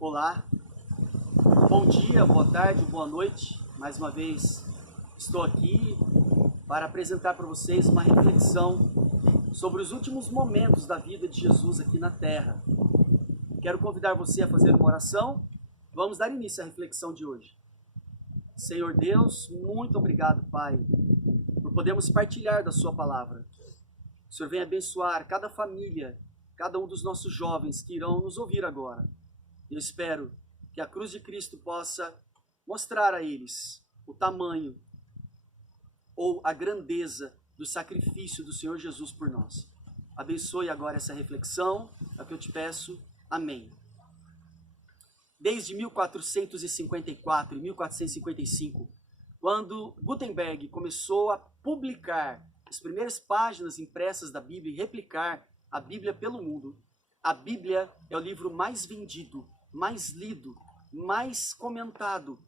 Olá, bom dia, boa tarde, boa noite. Mais uma vez estou aqui para apresentar para vocês uma reflexão sobre os últimos momentos da vida de Jesus aqui na Terra. Quero convidar você a fazer uma oração. Vamos dar início à reflexão de hoje. Senhor Deus, muito obrigado, Pai, por podermos partilhar da Sua palavra. O Senhor venha abençoar cada família, cada um dos nossos jovens que irão nos ouvir agora. Eu espero que a cruz de Cristo possa mostrar a eles o tamanho ou a grandeza do sacrifício do Senhor Jesus por nós. Abençoe agora essa reflexão, é o que eu te peço. Amém. Desde 1454 e 1455, quando Gutenberg começou a publicar as primeiras páginas impressas da Bíblia e replicar a Bíblia pelo mundo, a Bíblia é o livro mais vendido, mais lido, mais comentado,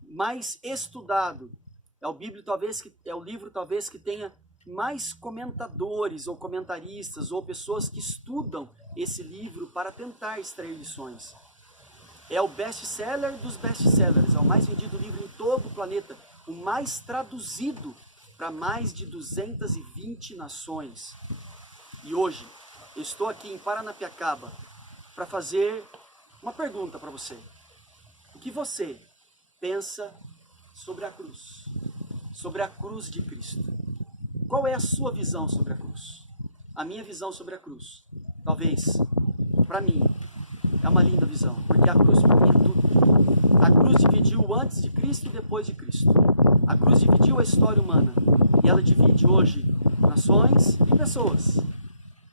mais estudado. É o livro talvez que tenha mais comentadores ou comentaristas ou pessoas que estudam esse livro para tentar extrair lições. É o best-seller dos best-sellers, é o mais vendido livro em todo o planeta, o mais traduzido para mais de 220 nações. E hoje eu estou aqui em Paranapiacaba para fazer uma pergunta para você. O que você pensa sobre a cruz? Sobre a cruz de Cristo? Qual é a sua visão sobre a cruz? A minha visão sobre a cruz, talvez, para mim, é uma linda visão, porque a cruz para mim é tudo. A cruz dividiu o antes de Cristo e depois de Cristo. A cruz dividiu a história humana e ela divide hoje nações e pessoas.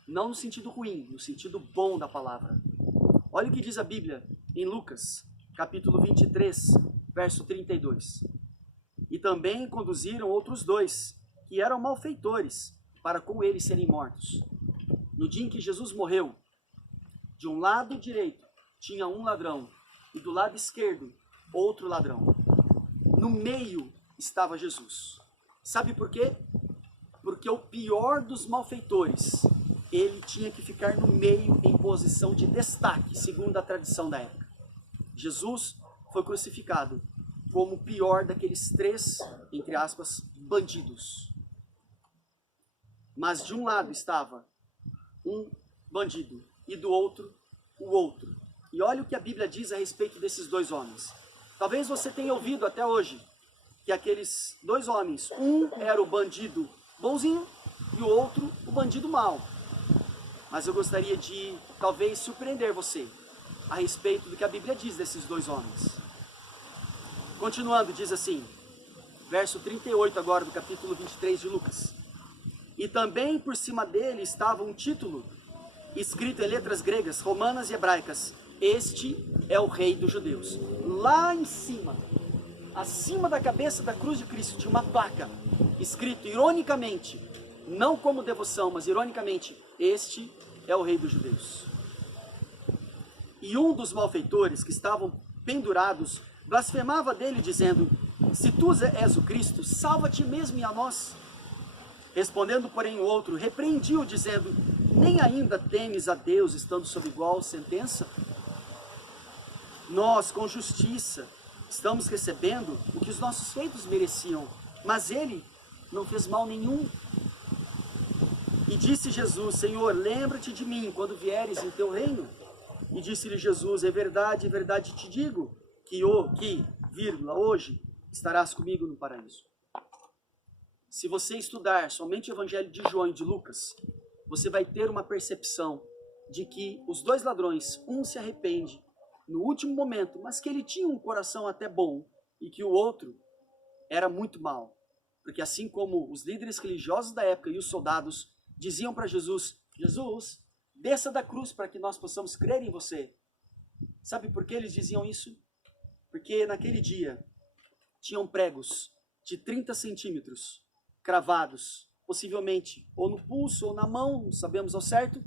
Não no sentido ruim, no sentido bom da palavra. Olha o que diz a Bíblia em Lucas, capítulo 23, verso 32. E também conduziram outros dois, que eram malfeitores, para com eles serem mortos. No dia em que Jesus morreu, de um lado direito tinha um ladrão, e do lado esquerdo outro ladrão. No meio estava Jesus. Sabe por quê? Porque o pior dos malfeitores, ele tinha que ficar no meio em posição de destaque, segundo a tradição da época. Jesus foi crucificado como o pior daqueles três, entre aspas, bandidos. Mas de um lado estava um bandido e do outro, o outro. E olha o que a Bíblia diz a respeito desses dois homens. Talvez você tenha ouvido até hoje que aqueles dois homens, um era o bandido bonzinho e o outro o bandido mau. Mas eu gostaria de, talvez, surpreender você a respeito do que a Bíblia diz desses dois homens. Continuando, diz assim, verso 38 agora do capítulo 23 de Lucas. E também por cima dele estava um título, escrito em letras gregas, romanas e hebraicas. Este é o Rei dos Judeus. Lá em cima, acima da cabeça da cruz de Cristo, tinha uma placa, escrito ironicamente, não como devoção, mas ironicamente, este é o Rei dos Judeus. E um dos malfeitores que estavam pendurados blasfemava dele, dizendo, se tu és o Cristo, salva-te mesmo e a nós. Respondendo, porém, o outro, repreendiu, dizendo, nem ainda temes a Deus, estando sob igual sentença? Nós, com justiça, estamos recebendo o que os nossos feitos mereciam, mas ele não fez mal nenhum. E disse Jesus, Senhor, lembra-te de mim quando vieres em teu reino. E disse-lhe Jesus, é verdade te digo, que hoje estarás comigo no paraíso. Se você estudar somente o Evangelho de João e de Lucas, você vai ter uma percepção de que os dois ladrões, um se arrepende no último momento, mas que ele tinha um coração até bom, e que o outro era muito mau. Porque assim como os líderes religiosos da época e os soldados diziam para Jesus, Jesus, desça da cruz para que nós possamos crer em você. Sabe por que eles diziam isso? Porque naquele dia tinham pregos de 30 centímetros cravados, possivelmente ou no pulso ou na mão, não sabemos ao certo,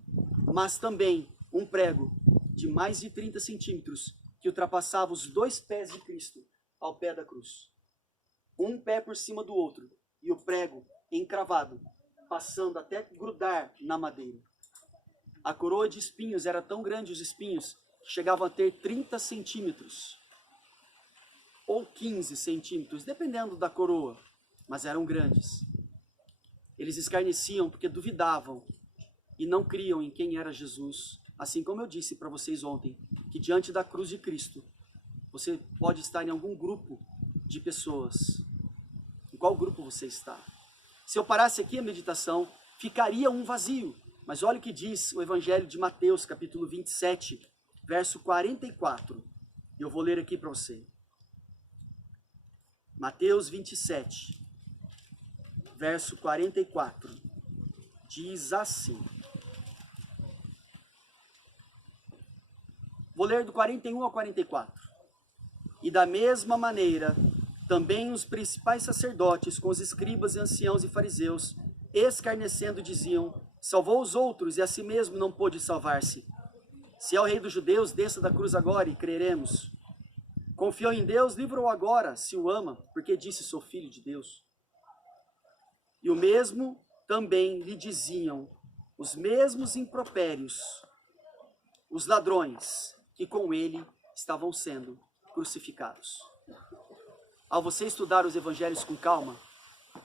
mas também um prego de mais de 30 centímetros que ultrapassava os dois pés de Cristo ao pé da cruz. Um pé por cima do outro e o prego encravado, passando até grudar na madeira. A coroa de espinhos era tão grande, os espinhos, que chegavam a ter 30 centímetros ou 15 centímetros, dependendo da coroa, mas eram grandes. Eles escarneciam porque duvidavam e não criam em quem era Jesus. Assim como eu disse para vocês ontem, que diante da cruz de Cristo, você pode estar em algum grupo de pessoas. Em qual grupo você está? Se eu parasse aqui a meditação, ficaria um vazio. Mas olha o que diz o Evangelho de Mateus, capítulo 27, verso 44. E eu vou ler aqui para você. Mateus 27, verso 44. Diz assim. Vou ler do 41 ao 44. E da mesma maneira, também os principais sacerdotes, com os escribas e anciãos e fariseus, escarnecendo, diziam: salvou os outros e a si mesmo não pôde salvar-se. Se é o rei dos judeus, desça da cruz agora e creremos. Confiou em Deus, livra-o agora, se o ama, porque disse: sou filho de Deus. E o mesmo também lhe diziam os mesmos impropérios, os ladrões que com ele estavam sendo crucificados. Ao você estudar os evangelhos com calma,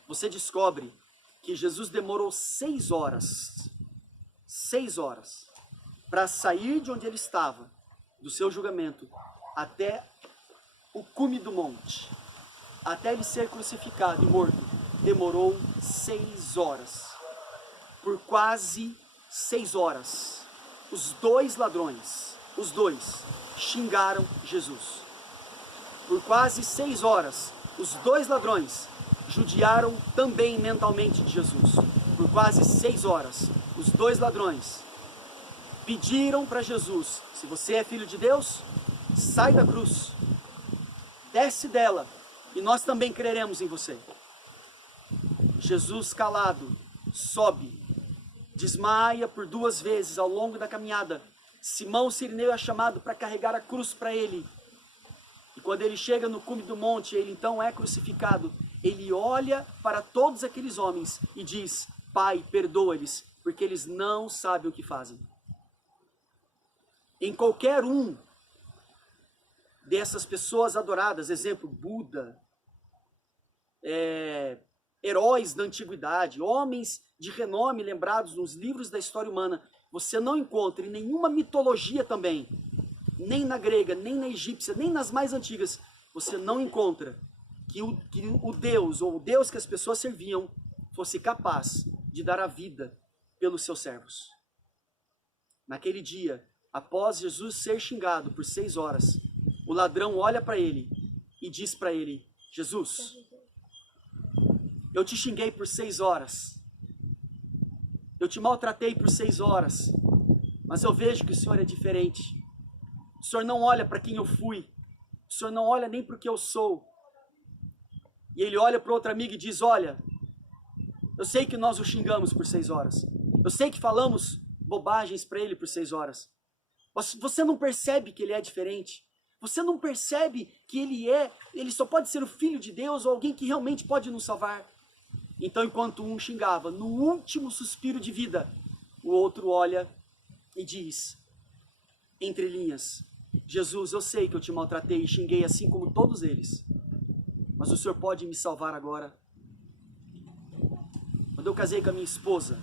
você descobre que Jesus demorou 6 horas, para sair de onde ele estava, do seu julgamento, até o cume do monte, até ele ser crucificado e morto. Demorou 6 horas. Por quase 6 horas, os dois ladrões, xingaram Jesus. Por quase 6 horas, os dois ladrões judiaram também mentalmente de Jesus. Por quase 6 horas, os dois ladrões pediram para Jesus: se você é filho de Deus, sai da cruz, desce dela, e nós também creremos em você. Jesus, calado, sobe, desmaia por 2 vezes ao longo da caminhada. Simão Cirineu é chamado para carregar a cruz para ele. E quando ele chega no cume do monte, ele então é crucificado. Ele olha para todos aqueles homens e diz: Pai, perdoa-lhes, porque eles não sabem o que fazem. Em qualquer um dessas pessoas adoradas, exemplo, Buda, heróis da antiguidade, homens de renome lembrados nos livros da história humana, você não encontra em nenhuma mitologia também, nem na grega, nem na egípcia, nem nas mais antigas, você não encontra que o Deus, ou o Deus que as pessoas serviam, fosse capaz de dar a vida pelos seus servos. Naquele dia, após Jesus ser xingado por 6 horas, o ladrão olha para ele e diz para ele: Jesus, eu te xinguei por 6 horas, eu te maltratei por 6 horas, mas eu vejo que o Senhor é diferente. O Senhor não olha para quem eu fui, o Senhor não olha nem para o que eu sou. E ele olha para outro amigo e diz: olha, eu sei que nós o xingamos por 6 horas, eu sei que falamos bobagens para ele por 6 horas, mas você não percebe que ele é diferente? Você não percebe que ele só pode ser o Filho de Deus ou alguém que realmente pode nos salvar? Então, enquanto um xingava, no último suspiro de vida, o outro olha e diz, entre linhas: Jesus, eu sei que eu te maltratei e xinguei assim como todos eles, mas o Senhor pode me salvar agora. Quando eu casei com a minha esposa,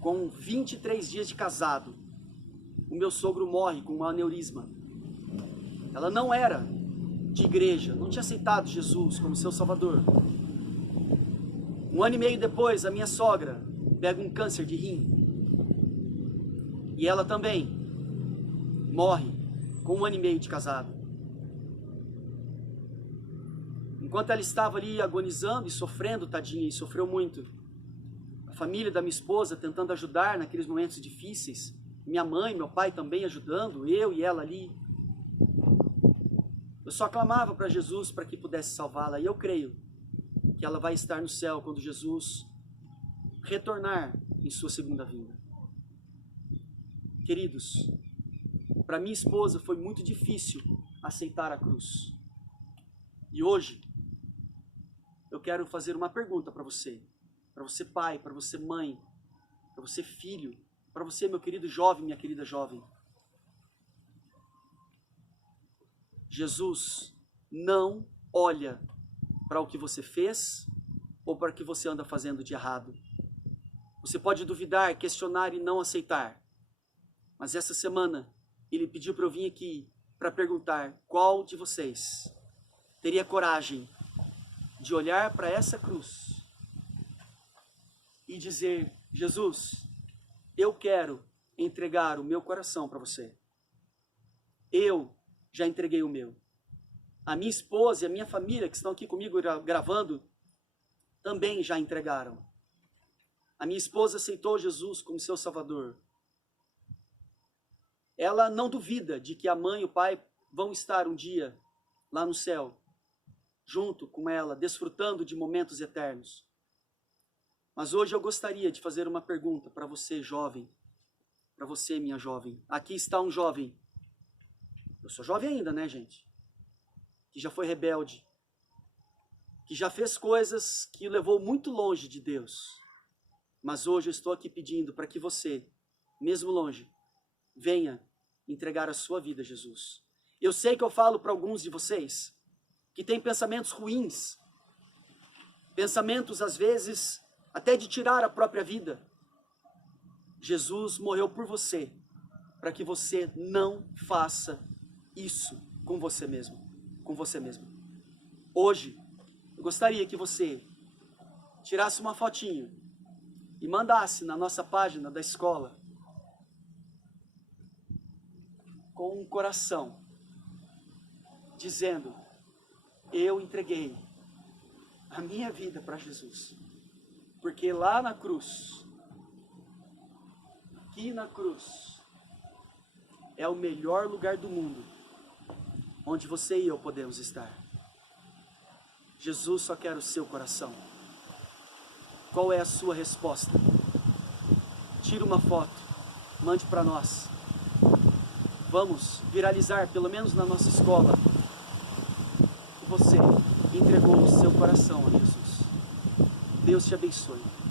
com 23 dias de casado, o meu sogro morre com um aneurisma. Ela não era de igreja, não tinha aceitado Jesus como seu salvador. 1 ano e meio depois, a minha sogra pega um câncer de rim. E ela também morre com 1 ano e meio de casado. Enquanto ela estava ali agonizando e sofrendo, tadinha, e sofreu muito, a família da minha esposa tentando ajudar naqueles momentos difíceis, minha mãe, meu pai também ajudando, eu e ela ali. Eu só clamava para Jesus para que pudesse salvá-la, e eu creio que ela vai estar no céu quando Jesus retornar em sua segunda vinda. Queridos, para minha esposa foi muito difícil aceitar a cruz. E hoje, eu quero fazer uma pergunta para você pai, para você mãe, para você filho, para você meu querido jovem, minha querida jovem. Jesus não olha para o que você fez ou para o que você anda fazendo de errado. Você pode duvidar, questionar e não aceitar. Mas essa semana, ele pediu para eu vir aqui para perguntar qual de vocês teria coragem de olhar para essa cruz e dizer: Jesus, eu quero entregar o meu coração para você. Eu já entreguei o meu. A minha esposa e a minha família que estão aqui comigo gravando também já entregaram. A minha esposa aceitou Jesus como seu Salvador. Ela não duvida de que a mãe e o pai vão estar um dia lá no céu, junto com ela, desfrutando de momentos eternos. Mas hoje eu gostaria de fazer uma pergunta para você, jovem, para você, minha jovem. Aqui está um jovem. Eu sou jovem ainda, né, gente? Que já foi rebelde, que já fez coisas que o levou muito longe de Deus. Mas hoje eu estou aqui pedindo para que você, mesmo longe, venha entregar a sua vida a Jesus. Eu sei que eu falo para alguns de vocês que têm pensamentos ruins, pensamentos às vezes até de tirar a própria vida. Jesus morreu por você, para que você não faça isso com você mesmo, com você mesmo. Hoje, eu gostaria que você tirasse uma fotinho e mandasse na nossa página da escola com um coração dizendo: eu entreguei a minha vida para Jesus. Porque lá na cruz, aqui na cruz, é o melhor lugar do mundo onde você e eu podemos estar. Jesus só quer o seu coração. Qual é a sua resposta? Tira uma foto, mande para nós. Vamos viralizar, pelo menos na nossa escola, que você entregou o seu coração a Jesus. Deus te abençoe.